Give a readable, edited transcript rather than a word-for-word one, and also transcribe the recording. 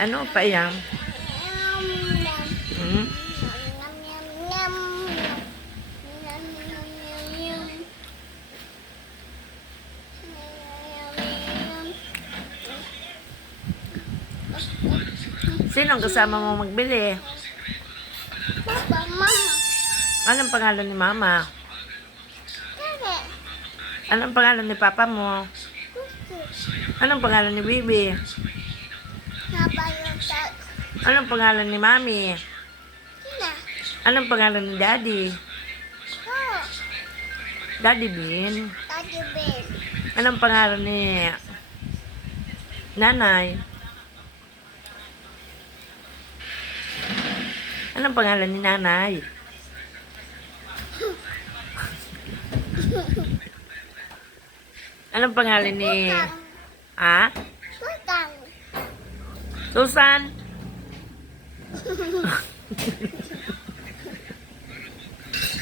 Ano pa yan? Hmm? Sinong kasama mo magbili? Papa, mama. Anong pangalan ni mama? Tere. Anong pangalan ni papa mo? Anong pangalan ni Bibi? Nabayotag. Anong pangalan ni mami? Tina. Anong pangalan ni daddy? Oh. Daddy Bean? Tati Ben. Anong pangalan ni nanay? Anong pangalan ni nanay? Anong pangalan ni... Ha? Tutang. Susan?